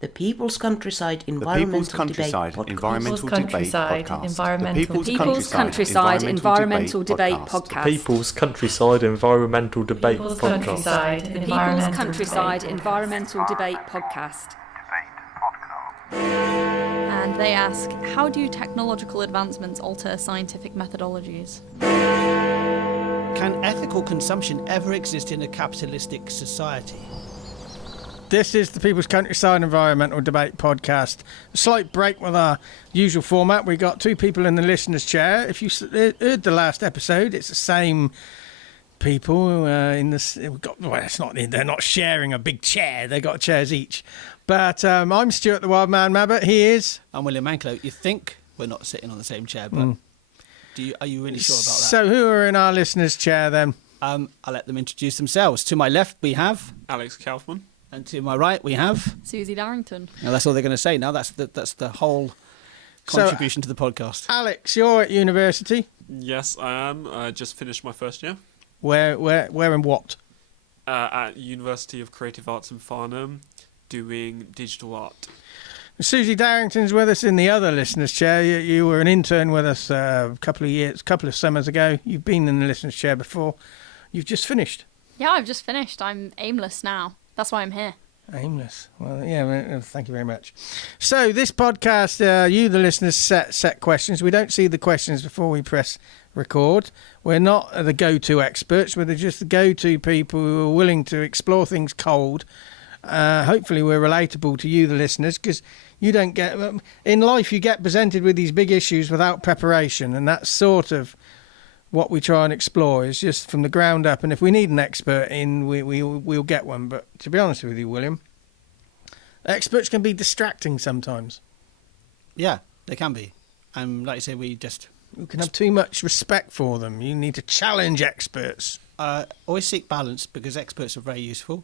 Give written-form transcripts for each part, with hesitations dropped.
The People's Countryside Environmental Debate Podcast. People's Countryside Environmental Debate Podcast. People's Countryside Environmental Debate Podcast. People's Countryside Environmental Debate Podcast. And they ask, how do technological advancements alter scientific methodologies? Can ethical consumption ever exist in a capitalistic society? This is the People's Countryside Environmental Debate Podcast. A slight break with our usual format. We got two people in the listener's chair. If you heard the last episode, it's the same people in this. They're not sharing a big chair. They got chairs each. But I'm Stuart, the Wildman Mabbutt. He is. I'm William Mankelow. You think we're not sitting on the same chair, but are you really sure about that? So who are in our listener's chair then? I'll let them introduce themselves. To my left, we have Alex Kauffmann. And to my right, we have Suzi Darrington. Now that's all they're going to say. Now that's the whole contribution to the podcast. Alex, you're at university. Yes, I am. I just finished my first year. Where and what? At University of Creative Arts in Farnham, doing digital art. Suzi Darrington's with us in the other listener's chair. You were an intern with us a couple of summers ago. You've been in the listener's chair before. You've just finished. Yeah, I've just finished. I'm aimless now. That's why I'm here. Aimless. Well, yeah, thank you very much. So this podcast, you, the listeners, set questions. We don't see the questions before we press record. We're not the go-to experts. We're just the go-to people who are willing to explore things cold. Hopefully we're relatable to you, the listeners, because you don't get... In life, you get presented with these big issues without preparation, and that's sort of what we try and explore is just from the ground up. And if we need an expert in, we'll get one. But to be honest with you, William, experts can be distracting sometimes. Yeah, they can be. And like you say, you can have too much respect for them. You need to challenge experts. Always seek balance, because experts are very useful.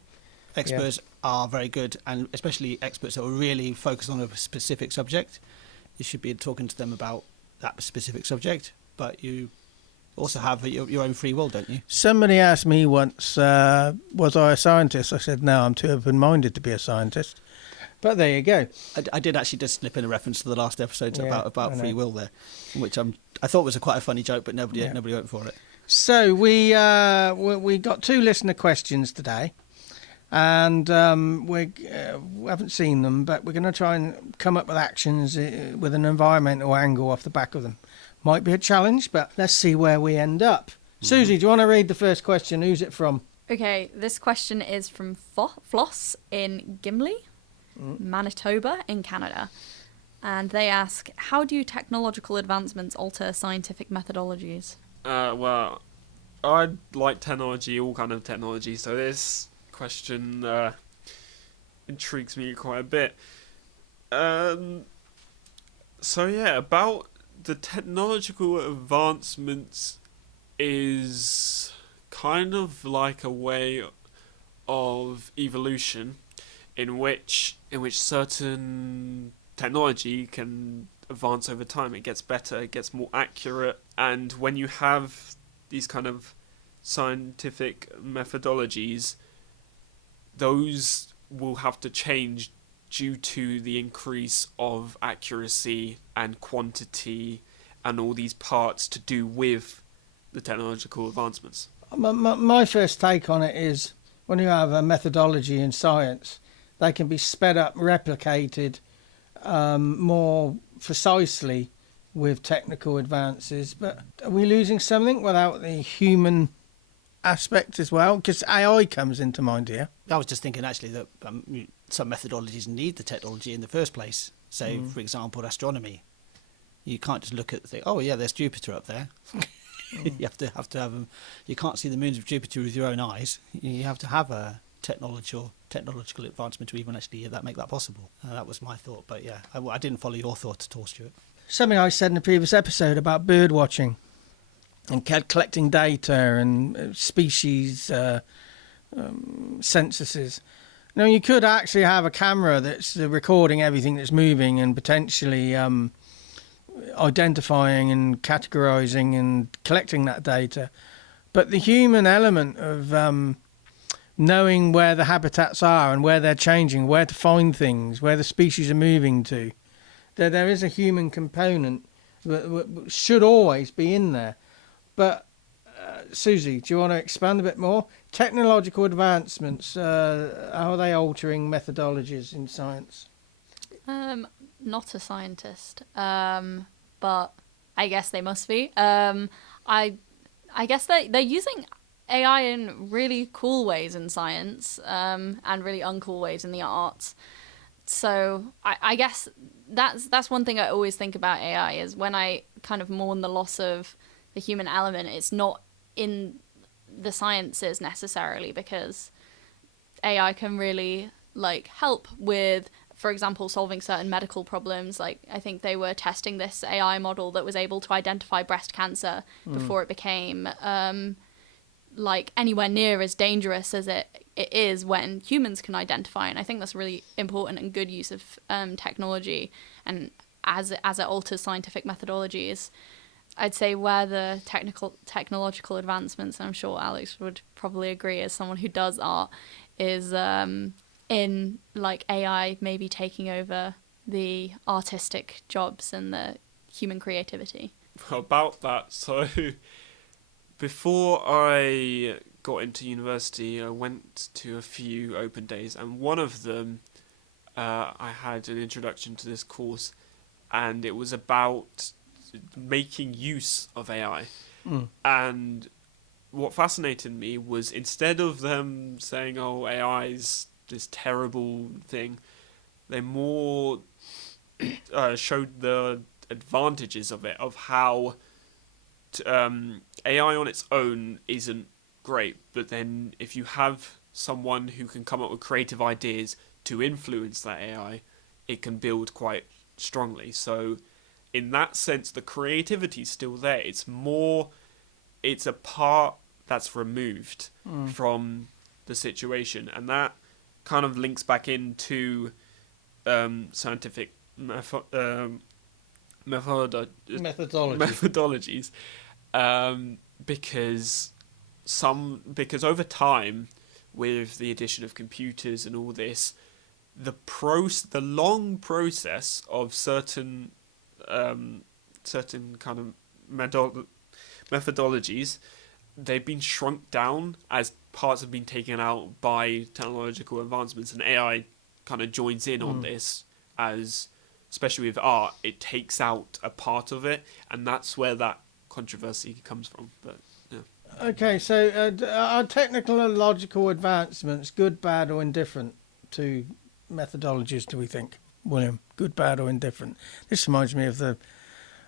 Experts are very good, and especially experts that are really focused on a specific subject. You should be talking to them about that specific subject, but you also have your own free will, don't you? Somebody asked me once, was I a scientist? I said, no, I'm too open-minded to be a scientist. But there you go. I did actually just slip in a reference to the last episode about free will there, which I thought was quite a funny joke, but nobody went for it. So we got two listener questions today, and we haven't seen them, but we're going to try and come up with actions with an environmental angle off the back of them. Might be a challenge, but let's see where we end up. Suzi, do you want to read the first question? Who's it from? Okay, this question is from Floss in Gimli, Manitoba in Canada. And they ask, how do technological advancements alter scientific methodologies? Well, I like technology, all kind of technology, so this question intrigues me quite a bit. About the technological advancements is kind of like a way of evolution in which certain technology can advance over time. It gets better, it gets more accurate, and when you have these kind of scientific methodologies, those will have to change due to the increase of accuracy and quantity and all these parts to do with the technological advancements. My first take on it is when you have a methodology in science, they can be sped up, replicated more precisely with technical advances. But are we losing something without the human aspect as well? Because AI comes into mind here. I was just thinking actually that some methodologies need the technology in the first place. So, for example, astronomy. You can't just look at the thing. Oh, yeah, there's Jupiter up there. You have to have them. You can't see the moons of Jupiter with your own eyes. You have to have a technological advancement to even actually make that possible. That was my thought. But yeah, I didn't follow your thought at all, Stuart. Something I said in the previous episode about bird watching and collecting data and species censuses. Now, you could actually have a camera that's recording everything that's moving and potentially identifying and categorising and collecting that data. But the human element of knowing where the habitats are and where they're changing, where to find things, where the species are moving to. There is a human component that should always be in there. But, Suzi, do you want to expand a bit more? Technological advancements, how are they altering methodologies in science? Not a scientist, but I guess they must be. I guess they're using AI in really cool ways in science, and really uncool ways in the arts. So I guess that's one thing I always think about AI is when I kind of mourn the loss of the human element, it's not in the sciences necessarily, because AI can really like help with, for example, solving certain medical problems. Like I think they were testing this AI model that was able to identify breast cancer before it became like anywhere near as dangerous as it is when humans can identify. And I think that's really important and good use of technology, and as it alters scientific methodologies. I'd say where the technological advancements, and I'm sure Alex would probably agree as someone who does art, is in like AI maybe taking over the artistic jobs and the human creativity. About that, so before I got into university, I went to a few open days, and one of them I had an introduction to this course, and it was about making use of AI. And what fascinated me was, instead of them saying, oh, AI is this terrible thing, they more showed the advantages of it, of how AI on its own isn't great, but then if you have someone who can come up with creative ideas to influence that AI, it can build quite strongly. So in that sense, the creativity's still there. It's a part that's removed from the situation, and that kind of links back into scientific methodologies, because over time, with the addition of computers and all this, the long process of certain kind of methodologies, they've been shrunk down as parts have been taken out by technological advancements, and AI kind of joins in on this, as especially with art, it takes out a part of it, and that's where that controversy comes from. But yeah. Okay, so are technological advancements good, bad, or indifferent to methodologies, do we think, William? Good, bad, or indifferent? This reminds me of the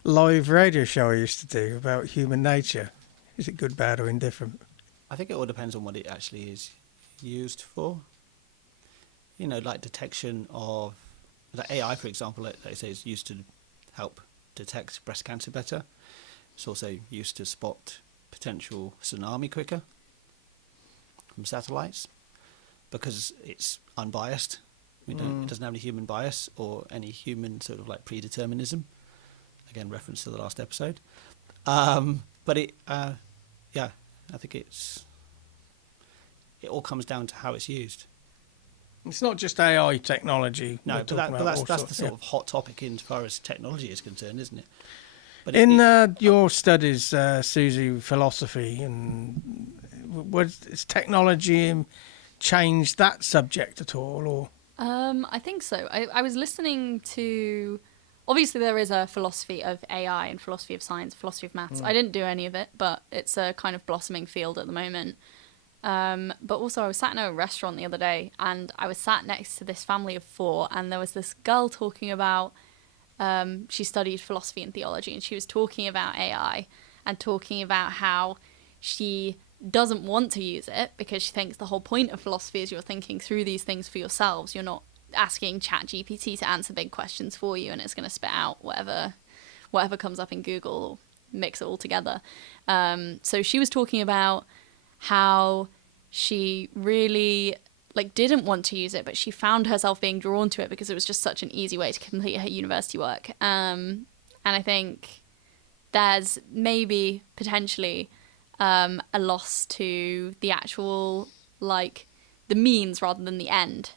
live radio show I used to do about human nature. Is it good, bad, or indifferent? I think it all depends on what it actually is used for. You know, like detection of the AI, for example, like I say, is used to help detect breast cancer better. It's also used to spot potential tsunami quicker from satellites, because it's unbiased. It doesn't have any human bias or any human sort of like predeterminism. Again, reference to the last episode. But it, yeah, I think it all comes down to how it's used. It's not just AI technology. No, but that's the sort of hot topic as far as technology is concerned, isn't it? But in your studies, Suzi, philosophy, and has technology changed that subject at all, or? I think so. I was listening to... Obviously, there is a philosophy of AI and philosophy of science, philosophy of maths. I didn't do any of it, but it's a kind of blossoming field at the moment. But also, I was sat in a restaurant the other day, and I was sat next to this family of 4, and there was this girl talking about... she studied philosophy and theology, and she was talking about AI and talking about how she doesn't want to use it because she thinks the whole point of philosophy is you're thinking through these things for yourselves. You're not asking ChatGPT to answer big questions for you, and it's going to spit out whatever comes up in Google, or mix it all together. So she was talking about how she really didn't want to use it, but she found herself being drawn to it because it was just such an easy way to complete her university work. And I think there's maybe potentially a loss to the actual the means rather than the end.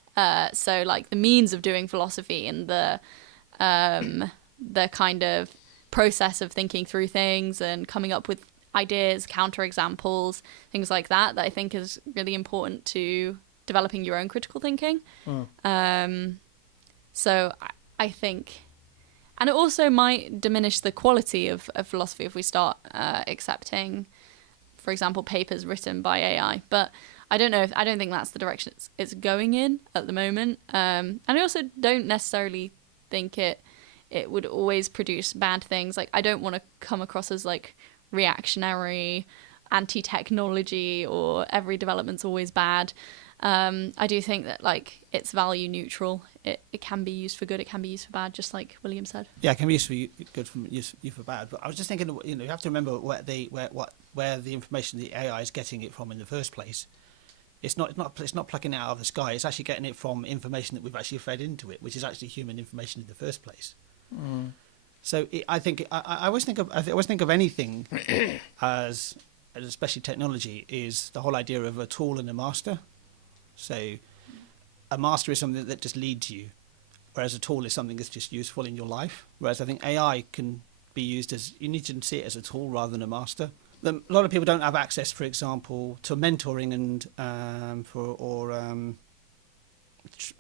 So like the means of doing philosophy and the kind of process of thinking through things and coming up with ideas, counterexamples, things like that I think is really important to developing your own critical thinking. So I think, and it also might diminish the quality of philosophy if we start accepting, for example, papers written by AI. But I don't think that's the direction it's going in at the moment. And I also don't necessarily think it would always produce bad things. Like, I don't want to come across as like reactionary, anti-technology, or every development's always bad. I do think that like it's value neutral. It can be used for good, it can be used for bad, just like William said. Yeah, it can be used for good, used for bad. But I was just thinking, you have to remember where the information the AI is getting it from in the first place. It's not plucking it out of the sky. It's actually getting it from information that we've actually fed into it, which is actually human information in the first place. So I always think of anything as especially technology, is the whole idea of a tool and a master. So a master is something that just leads you, whereas a tool is something that's just useful in your life. Whereas I think AI can be used as, you need to see it as a tool rather than a master. A lot of people don't have access, for example, to mentoring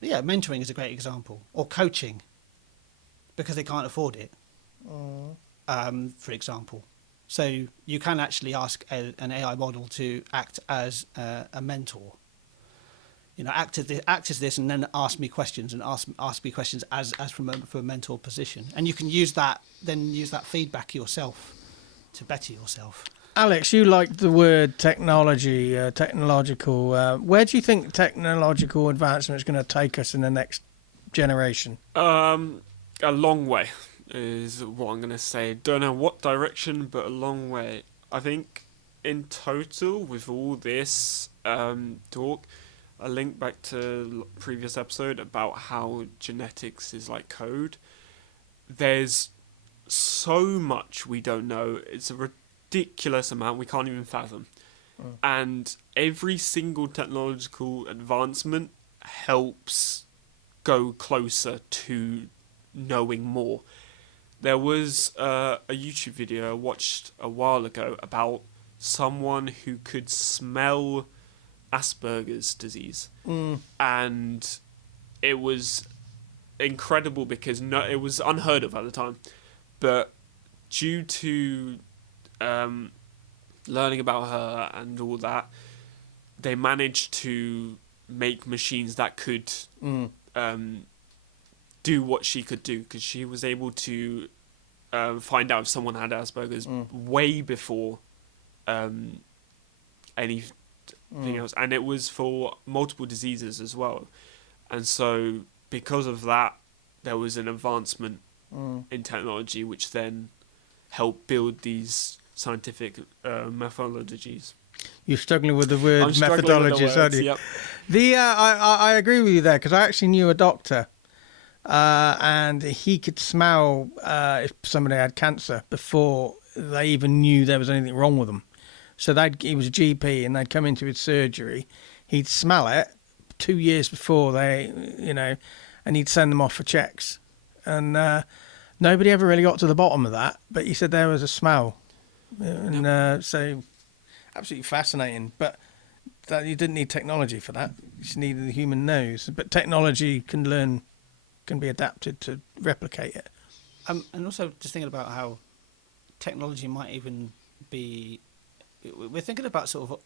mentoring is a great example, or coaching, because they can't afford it. For example. So you can actually ask an AI model to act as a mentor. Act as this, and then ask me questions, and ask me questions as from a mentor position. And you can use that feedback yourself to better yourself. Alex, you liked the word technology, technological. Where do you think technological advancement is going to take us in the next generation? A long way is what I'm going to say. Don't know what direction, but a long way. I think in total, with all this talk, I link back to previous episode about how genetics is like code. There's so much we don't know. It's a ridiculous amount we can't even fathom. And every single technological advancement helps go closer to knowing more. There was a YouTube video I watched a while ago about someone who could smell Asperger's disease, and it was incredible because it was unheard of at the time, but due to learning about her and all that, they managed to make machines that could do what she could do, because she was able to find out if someone had Asperger's way before anything else, and it was for multiple diseases as well. And so because of that, there was an advancement in technology, which then helped build these scientific methodologies. You're struggling with the word methodologies, aren't you? Yep. I agree with you there, because I actually knew a doctor, and he could smell if somebody had cancer before they even knew there was anything wrong with them. So he was a GP, and they'd come into his surgery. He'd smell it 2 years before and he'd send them off for checks. And nobody ever really got to the bottom of that, but he said there was a smell. And so absolutely fascinating. But that you didn't need technology for that. You just needed the human nose. But technology can be adapted to replicate it. And also just thinking about how technology might even be... We're thinking about sort of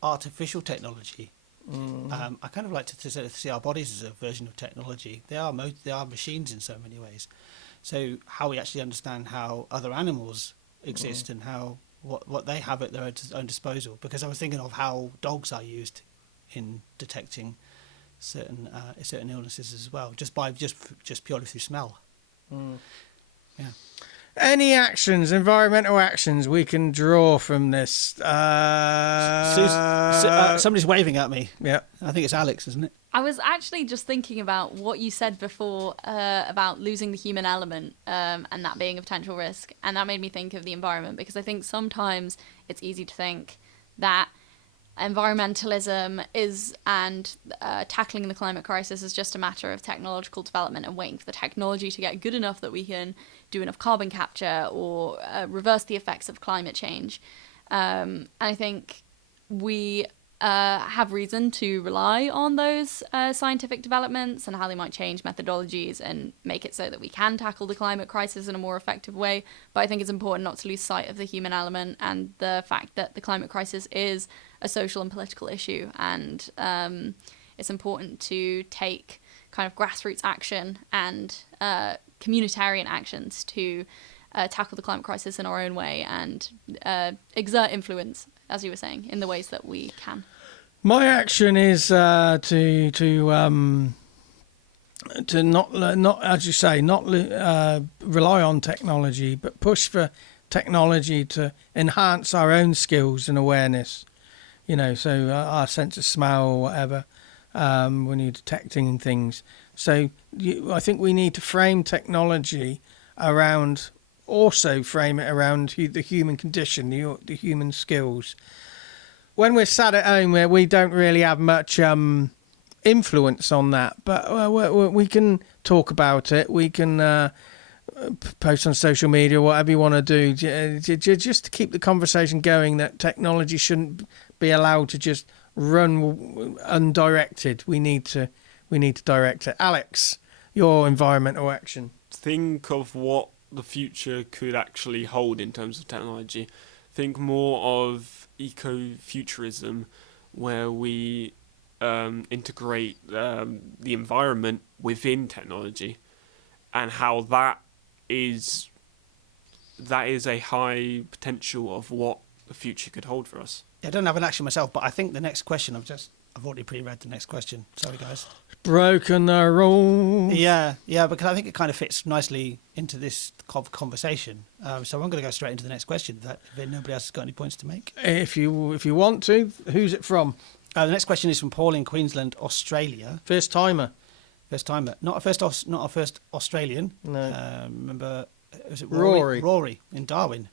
artificial technology. I kind of like to see our bodies as a version of technology. They are machines in so many ways. So how we actually understand how other animals exist and how what they have at their own disposal. Because I was thinking of how dogs are used in detecting certain illnesses as well, just purely through smell. Yeah. Any environmental actions we can draw from this? Somebody's waving at me. Yeah. I think it's Alex, isn't it? I was actually just thinking about what you said before about losing the human element and that being a potential risk. And that made me think of the environment, because I think sometimes it's easy to think that environmentalism and tackling the climate crisis is just a matter of technological development and waiting for the technology to get good enough that we can do enough carbon capture or reverse the effects of climate change. I think we have reason to rely on those scientific developments and how they might change methodologies and make it so that we can tackle the climate crisis in a more effective way. But I think it's important not to lose sight of the human element and the fact that the climate crisis is a social and political issue, and it's important to take kind of grassroots action and communitarian actions to tackle the climate crisis in our own way and exert influence, as you were saying, in the ways that we can. My action is to not, as you say, not rely on technology, but push for technology to enhance our own skills and awareness. So our sense of smell or whatever when you're detecting things. So I think we need to frame technology around. Also frame it around the human condition, the human skills. When we're sat at home, we don't really have much influence on that, but we can talk about it. We can post on social media, whatever you want to do, just to keep the conversation going, that technology shouldn't be allowed to just run undirected. We need to direct it. Alex, your environmental action. Think of what the future could actually hold in terms of technology. Think more of ecofuturism, where we integrate the environment within technology, and how that is a high potential of what the future could hold for us. I don't have an action myself, but I think the next question, I've already pre-read the next question. Sorry, guys. Broken the rules. Yeah, because I think it kind of fits nicely into this conversation. So I'm going to go straight into the next question. If nobody else has got any points to make, if you want to, who's it from? The next question is from Paul in Queensland, Australia. First timer, not a first Australian. No. Remember, was it Rory? Rory in Darwin.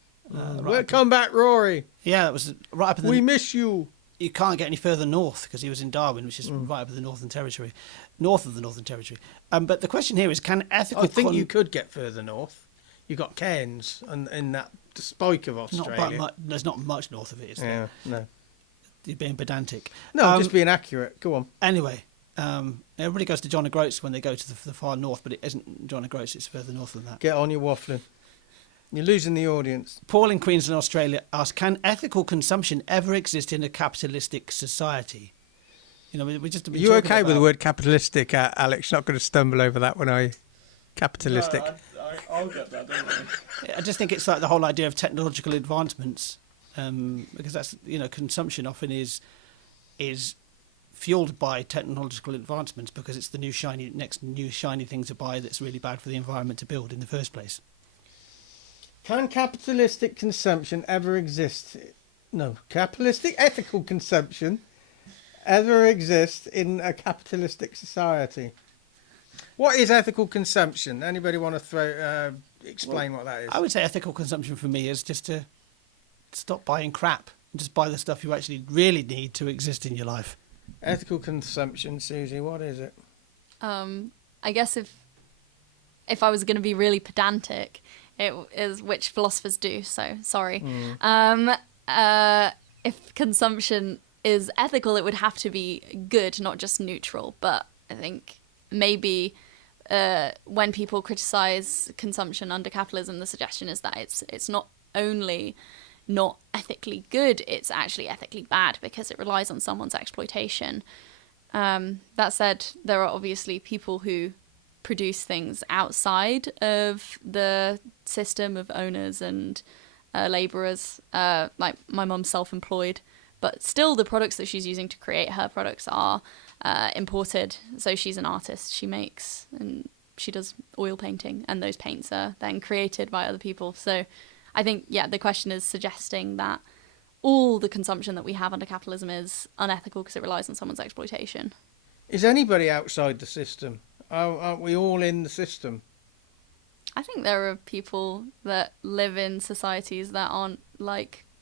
Come back, Rory. Yeah, that was right up in the. We miss you. You can't get any further north because he was in Darwin, which is right up in the north of the Northern Territory. But the question here is, can ethical... I think you could get further north. You got Cairns and in that spike of Australia. There's not much north of it, is there? Yeah, no. You're being pedantic. No, I'm just being accurate. Go on. Anyway, everybody goes to John O'Groats when they go to the far north, but it isn't John O'Groats, it's further north than that. Get on your waffling. You're losing the audience. Paul in Queensland, Australia asks, can ethical consumption ever exist in a capitalistic society? We just... Are you okay with the word capitalistic, Alex? You're not going to stumble over that one, are you? Capitalistic. No, I'll get that, don't worry. I just think it's like the whole idea of technological advancements, because that's, consumption often is fueled by technological advancements because it's the next new shiny thing to buy that's really bad for the environment to build in the first place. Can capitalistic consumption ever exist? No, capitalistic ethical consumption ever exist in a capitalistic society? What is ethical consumption? Anybody want to explain what that is? I would say ethical consumption for me is just to stop buying crap and just buy the stuff you actually really need to exist in your life. Ethical consumption, Suzi, what is it? I guess if I was going to be really pedantic, it is which philosophers do, so sorry. If consumption is ethical, it would have to be good, not just neutral. But I think maybe when people criticize consumption under capitalism, the suggestion is that it's not only not ethically good, it's actually ethically bad because it relies on someone's exploitation. That said, there are obviously people who produce things outside of the system of owners and labourers. Like my mum's self-employed, but still the products that she's using to create her products are imported. So she's an artist. She makes and she does oil painting, and those paints are then created by other people. So I think, the question is suggesting that all the consumption that we have under capitalism is unethical because it relies on someone's exploitation. Is anybody outside the system? Aren't we all in the system? I think there are people that live in societies that aren't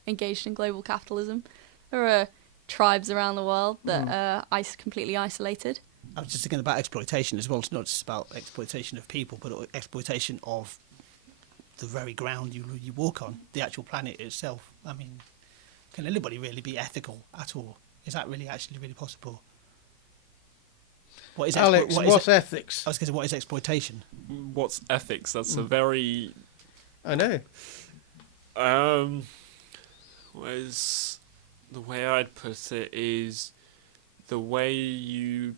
engaged in global capitalism. There are tribes around the world that are completely isolated. I was just thinking about exploitation as well. It's not just about exploitation of people, but exploitation of the very ground you walk on, the actual planet itself. I mean, can anybody really be ethical at all? Is that really actually really possible? What is Alex, what's ethics? I was going to say, what is exploitation? What's ethics? That's a very... I know. Was the way I'd put it is the way you'd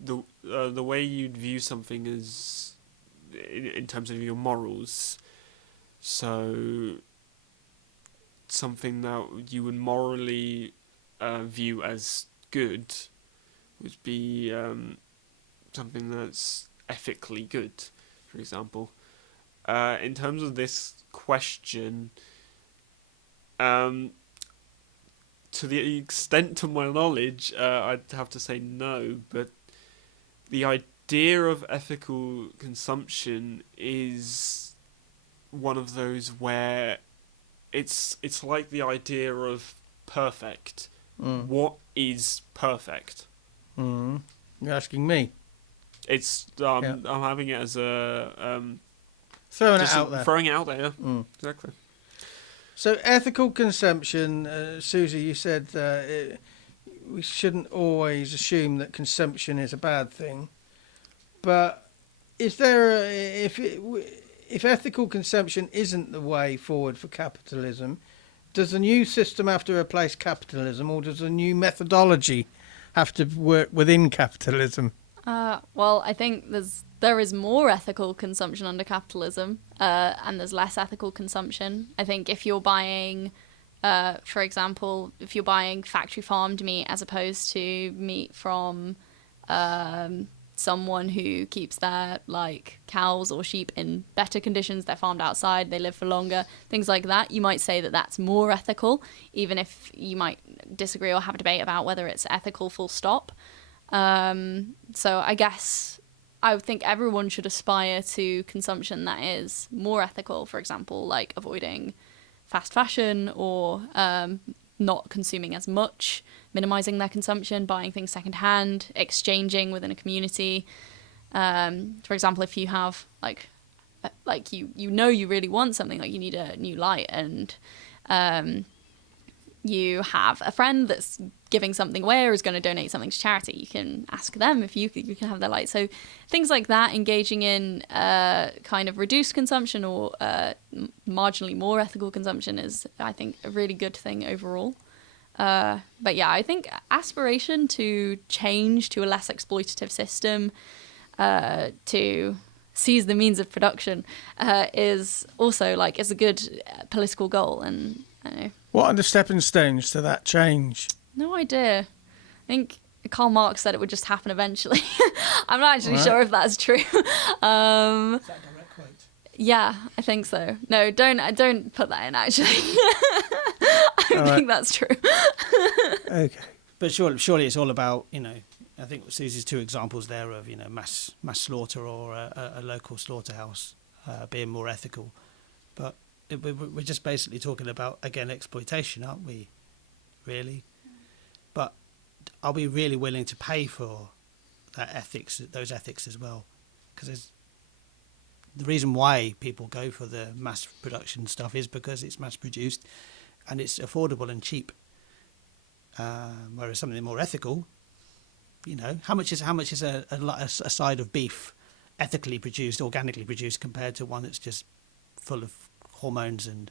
view something as in terms of your morals. So something that you would morally view as good would be something that's ethically good, for example. In terms of this question, to the extent of my knowledge, I'd have to say no, but the idea of ethical consumption is one of those where it's like the idea of perfect. What is perfect? You're asking me. It's I'm having it as a throwing it out there. Throwing it out there, yeah. Exactly. So ethical consumption, Suzi, you said we shouldn't always assume that consumption is a bad thing. But is there if ethical consumption isn't the way forward for capitalism, does a new system have to replace capitalism, or does a new methodology have to work within capitalism? Well, I think there is more ethical consumption under capitalism, and there's less ethical consumption. I think if you're buying, for example, if you're buying factory farmed meat as opposed to meat from someone who keeps their cows or sheep in better conditions, they're farmed outside, they live for longer, things like that, you might say that that's more ethical, even if you might disagree or have a debate about whether it's ethical full stop. So I guess I would think everyone should aspire to consumption that is more ethical, for example, like avoiding fast fashion or not consuming as much, minimizing their consumption, buying things secondhand, exchanging within a community. For example, if you have you really want something, like you need a new light, and you have a friend that's giving something away or is going to donate something to charity, you can ask them if you can have their light. So things like that, engaging in kind of reduced consumption or marginally more ethical consumption is, I think, a really good thing overall. But yeah, I think aspiration to change to a less exploitative system, to seize the means of production, is also is a good political goal. And I don't know. What are the stepping stones to that change? No idea. I think Karl Marx said it would just happen eventually. I'm not actually sure if that's true. Is that a direct quote? Yeah, I think so. No, don't put that in, actually. I don't think that's true. Okay. But surely it's all about, I think Suzi's two examples there of, mass slaughter or a local slaughterhouse being more ethical. But we're just basically talking about, again, exploitation, aren't we? Really? But are we really willing to pay for those ethics as well? Because the reason why people go for the mass production stuff is because it's mass produced and it's affordable and cheap. Whereas something more ethical, how much is a side of beef ethically produced, organically produced, compared to one that's just full of hormones and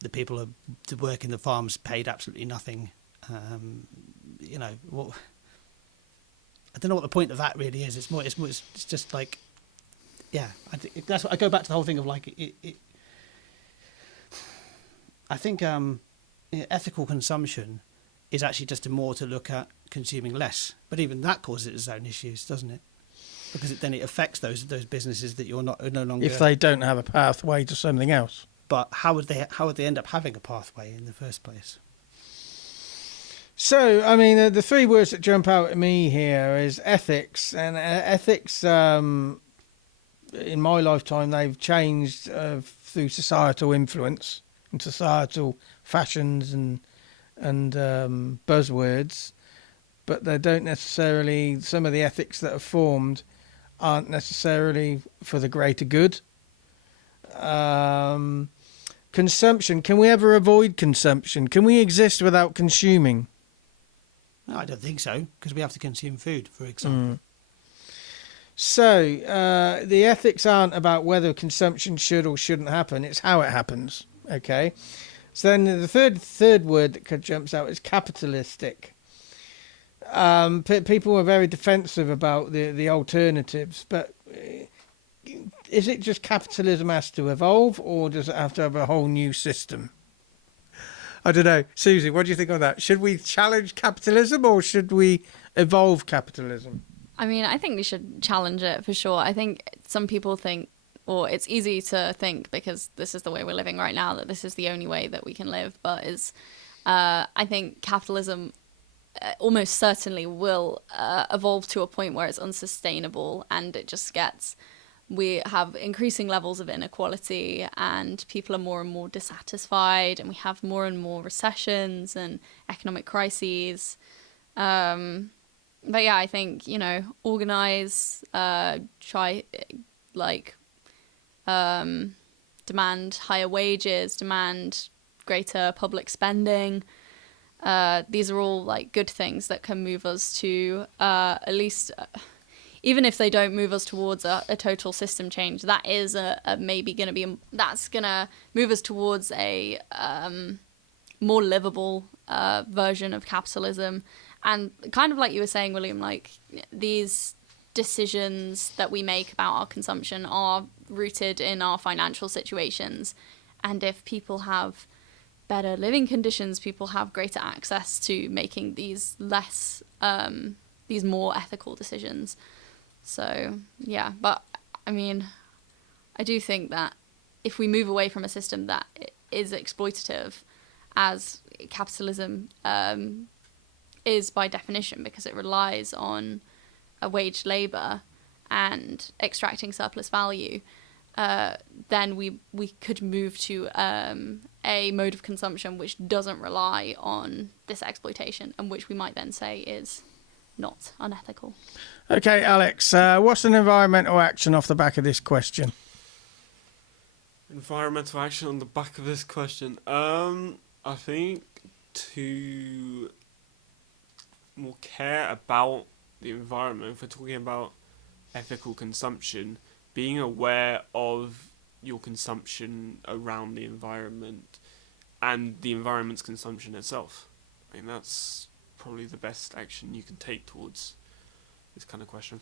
the people who work in the farms paid absolutely nothing. I don't know what the point of that really is. It's just like, yeah. I think that's what I go back to the whole thing of I think ethical consumption is actually just more to look at consuming less, but even that causes its own issues, doesn't it? Because then it affects those businesses that you're no longer. If they don't have a pathway to something else. But how would they end up having a pathway in the first place? So, I mean, the three words that jump out at me here is ethics. And ethics, in my lifetime, they've changed through societal influence and societal fashions and buzzwords, but they don't necessarily, some of the ethics that are formed aren't necessarily for the greater good. Consumption. Can we ever avoid consumption? Can we exist without consuming? No, I don't think so, because we have to consume food, for example. So the ethics aren't about whether consumption should or shouldn't happen. It's how it happens. Okay. So then the third word that jumps out is capitalistic. People are very defensive about the alternatives, but is it just capitalism has to evolve, or does it have to have a whole new system? I don't know. Suzi, what do you think of that? Should we challenge capitalism, or should we evolve capitalism? I mean, I think we should challenge it for sure. I think some people think, or it's easy to think because this is the way we're living right now, that this is the only way that we can live. But I think capitalism almost certainly will evolve to a point where it's unsustainable, and it just we have increasing levels of inequality, and people are more and more dissatisfied, and we have more and more recessions and economic crises. But yeah, I think, organize, demand higher wages, demand greater public spending. These are all good things that can move us to at least, even if they don't move us towards a total system change, that is maybe going to be, that's going to move us towards a more livable version of capitalism. And kind of like you were saying, William, these decisions that we make about our consumption are rooted in our financial situations. And if people have better living conditions, people have greater access to making these these more ethical decisions. So, yeah, but I mean, I do think that if we move away from a system that is exploitative, as capitalism is by definition, because it relies on a waged labour and extracting surplus value, then we could move to a mode of consumption which doesn't rely on this exploitation, and which we might then say is not unethical. Okay, Alex, what's an environmental action off the back of this question? Environmental action on the back of this question? I think to more care about the environment, if we're talking about ethical consumption, being aware of your consumption around the environment and the environment's consumption itself. I mean, that's probably the best action you can take towards this kind of question.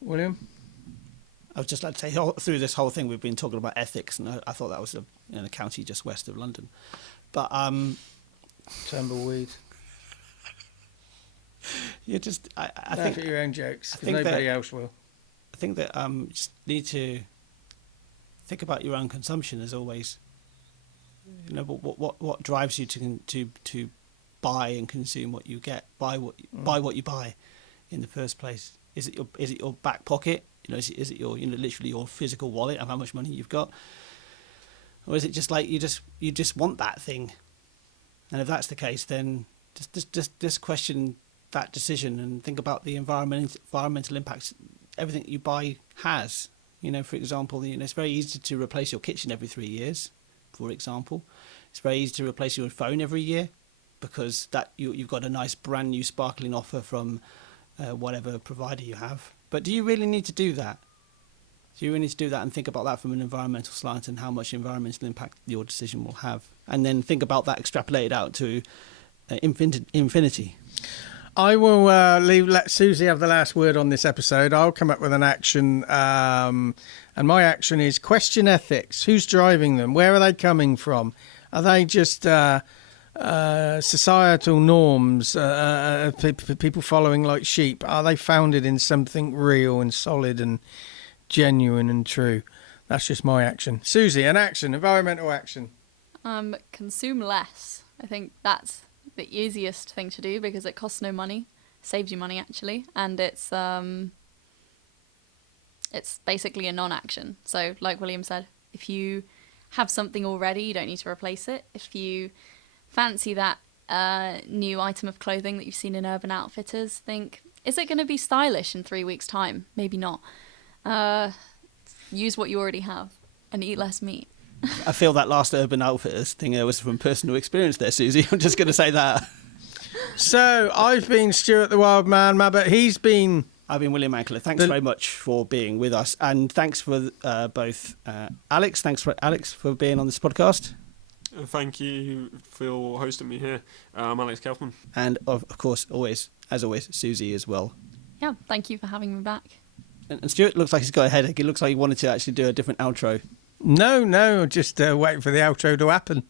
William? I would just like to say, through this whole thing, we've been talking about ethics, and I thought that was in a county just west of London. But Tumbleweed. You just, I think think your own jokes, because that nobody else will. I think that you just need to think about your own consumption as always. What drives you to buy and consume what you get, buy what you buy in the first place. Is it your back pocket? Is it your literally your physical wallet of how much money you've got, or is it just like you just want that thing? And if that's the case, then just question that decision and think about the environmental impacts everything you buy has. For example, it's very easy to replace your kitchen every 3 years. For example, it's very easy to replace your phone every year, because that you've got a nice brand new sparkling offer from whatever provider you have. But do you really need to do that? Do you really need to do that and think about that from an environmental slant and how much environmental impact your decision will have? And then think about that extrapolated out to infinity. I will let Suzi have the last word on this episode. I'll come up with an action, and my action is question ethics. Who's driving them? Where are they coming from? Are they just societal norms, people following like sheep? Are they founded in something real and solid and genuine and true? That's just my action. Suzi, an action, environmental action. Consume less. I think that's the easiest thing to do because it costs no money, saves you money actually, and it's basically a non-action. So like William said, if you have something already, you don't need to replace it. If you fancy that new item of clothing that you've seen in Urban Outfitters, think, is it going to be stylish in 3 weeks' time? Maybe not. Use what you already have and eat less meat. I feel that last Urban Outfitters thing was from personal experience there, Susie. I'm just going to say that. So, I've been Stuart the Wildman, Mabbutt. I've been William Mankelow. Thanks very much for being with us. And thanks for both Alex. Thanks for Alex for being on this podcast. Thank you for hosting me here. I'm Alex Kauffmann. And of course, as always, Susie as well. Yeah, thank you for having me back. And Stuart looks like he's got a headache. It looks like he wanted to actually do a different outro. No, just waiting for the outro to happen.